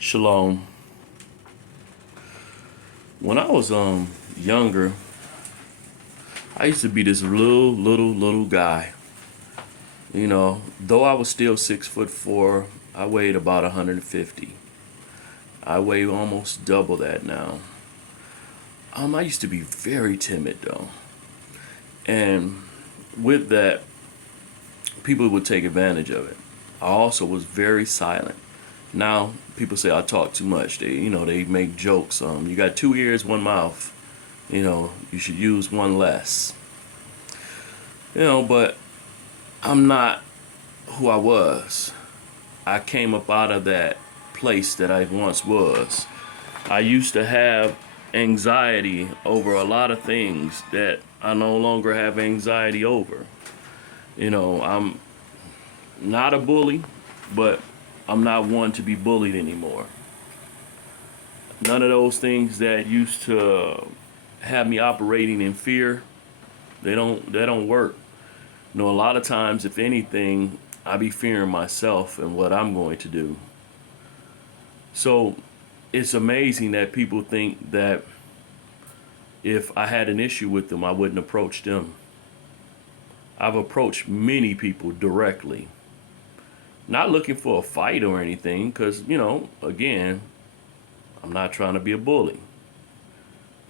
Shalom. When I was younger, I used to be this little guy. Though I was still 6'4", I weighed about 150. I weigh almost double that now. I used to be very timid though, and with that, people would take advantage of it. I also was very silent. Now people say I talk too much. They make jokes. You got two ears, one mouth. You should use one less. But I'm not who I was. I came up out of that place that I once was. I used to have anxiety over a lot of things that I no longer have anxiety over. I'm not a bully, but I'm not one to be bullied anymore. None of those things that used to have me operating in fear, they don't work. A lot of times, if anything, I be fearing myself and what I'm going to do. So it's amazing that people think that if I had an issue with them, I wouldn't approach them. I've approached many people directly, not looking for a fight or anything, because, again, I'm not trying to be a bully.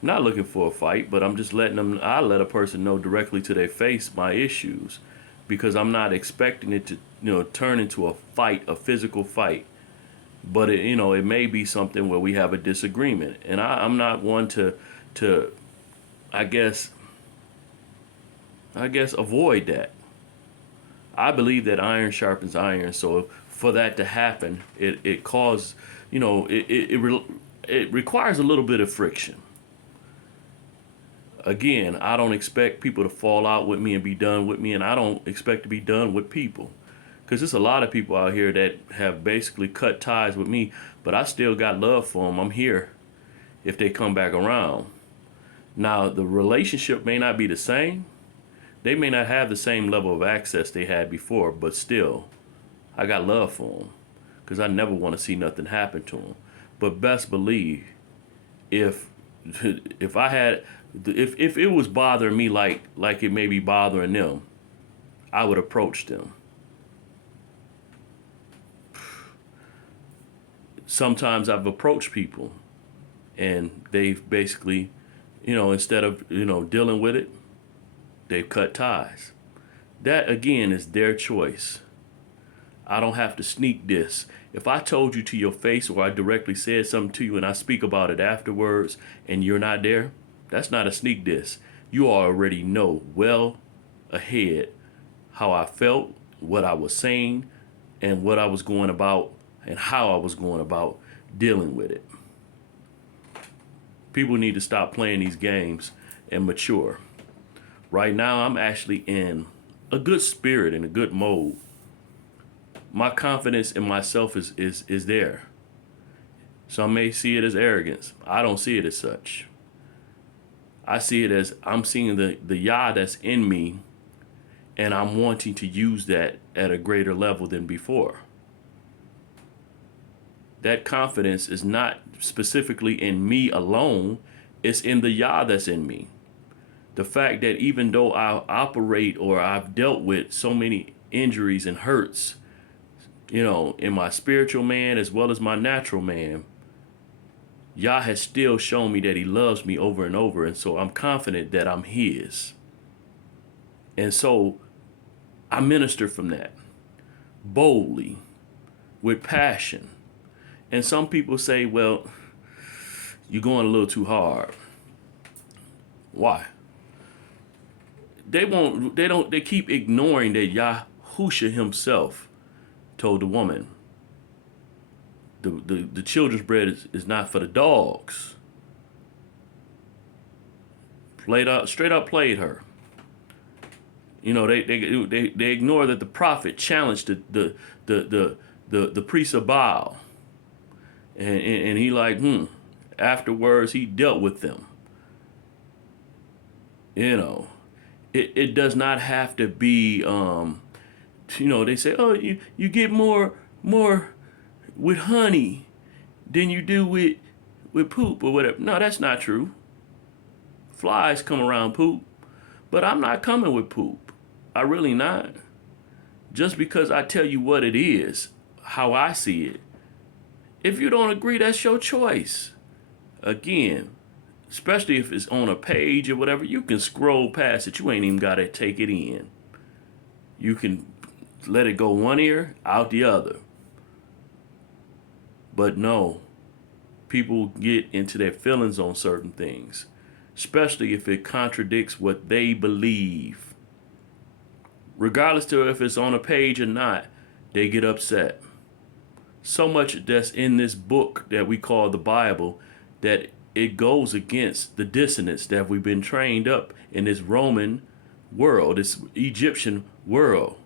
Not looking for a fight, but I'm just I let a person know directly to their face my issues, because I'm not expecting it to, turn into a fight, a physical fight. But it may be something where we have a disagreement, and I'm not one to, I guess, avoid that. I believe that iron sharpens iron, so for that to happen, it causes, it requires a little bit of friction. Again, I don't expect people to fall out with me and be done with me, and I don't expect to be done with people. Because there's a lot of people out here that have basically cut ties with me, but I still got love for them. I'm here if they come back around. Now, the relationship may not be the same. They may not have the same level of access they had before, but still, I got love for them because I never want to see nothing happen to them. But best believe, if if I had if it was bothering me like it may be bothering them, I would approach them. Sometimes I've approached people and they've basically, instead of, dealing with it, they've cut ties. That again is their choice. I don't have to sneak this. If I told you to your face or I directly said something to you and I speak about it afterwards and you're not there, that's not a sneak diss. You already know well ahead how I felt, what I was saying, and what I was going about and how I was going about dealing with it. People need to stop playing these games and mature. Right now, I'm actually in a good spirit, in a good mode. My confidence in myself is there. Some may see it as arrogance. I don't see it as such. I see it as I'm seeing the Yah that's in me, and I'm wanting to use that at a greater level than before. That confidence is not specifically in me alone. It's in the Yah that's in me. The fact that even though I operate or I've dealt with so many injuries and hurts, in my spiritual man as well as my natural man, Yah has still shown me that he loves me over and over. And so I'm confident that I'm his. And so I minister from that boldly, with passion. And some people say, well, you're going a little too hard. Why? They keep ignoring that Yahusha himself told the woman, the children's bread is not for the dogs. Straight up played her. They ignore that the prophet challenged the priest of Baal, and he afterwards he dealt with them. It does not have to be. They say, oh, you get more with honey than you do with poop or whatever. No, that's not true. Flies come around poop, but I'm not coming with poop. I really not. Just because I tell you what it is, how I see it. If you don't agree, that's your choice. Again, especially if it's on a page or whatever, you can scroll past it. You ain't even got to take it in. You can let it go one ear, out the other. But no, people get into their feelings on certain things, especially if it contradicts what they believe. Regardless to if it's on a page or not, they get upset. So much that's in this book that we call the Bible that it goes against the dissonance that we've been trained up in this Roman world, this Egyptian world.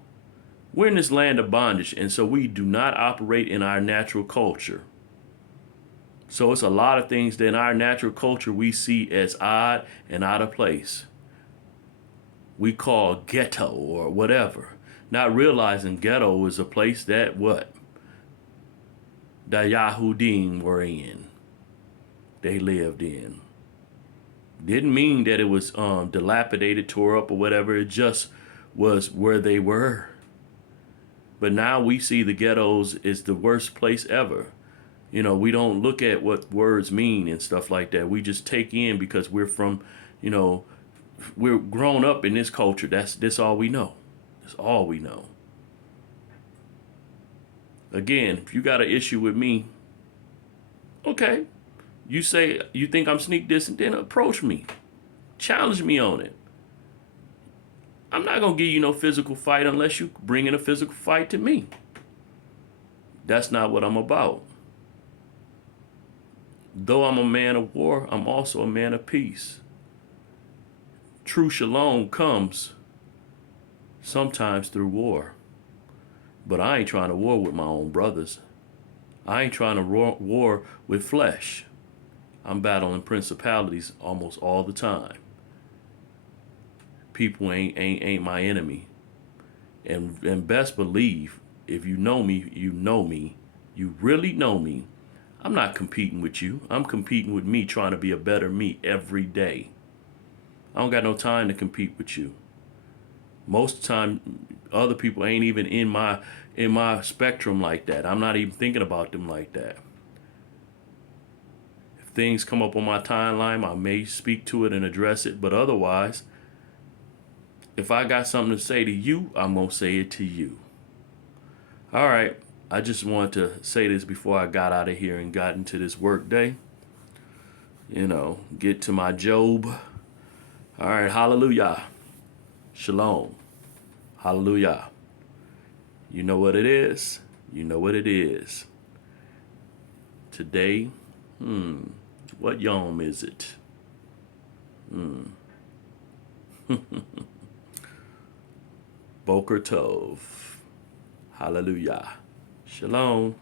We're in this land of bondage, and so we do not operate in our natural culture. So it's a lot of things that in our natural culture we see as odd and out of place. We call ghetto or whatever, not realizing ghetto is a place that what? The Yahudim were in. They lived in. Didn't mean that it was dilapidated, tore up or whatever. It just was where they were. But now we see the ghettos is the worst place ever. You know, we don't look at what words mean and stuff like that. We just take in because we're from, you know, we're grown up in this culture. That's all we know. That's all we know. Again, if you got an issue with me, okay. You say you think I'm sneak dissing, then approach me. Challenge me on it. I'm not going to give you no physical fight unless you bring in a physical fight to me. That's not what I'm about. Though I'm a man of war, I'm also a man of peace. True shalom comes sometimes through war. But I ain't trying to war with my own brothers. I ain't trying to war with flesh. I'm battling principalities almost all the time. People ain't my enemy. And best believe, if you know me, you really know me. I'm not competing with you. I'm competing with me, trying to be a better me every day. I don't got no time to compete with you. Most of the time, other people ain't even in my spectrum like that. I'm not even thinking about them like that. If things come up on my timeline, I may speak to it and address it, but otherwise, if I got something to say to you, I'm going to say it to you. All right. I just wanted to say this before I got out of here and got into this work day. You know, get to my Job. All right. Hallelujah. Shalom. Hallelujah. You know what it is. You know what it is. Today, what yom is it? Boker Tov. Hallelujah. Shalom.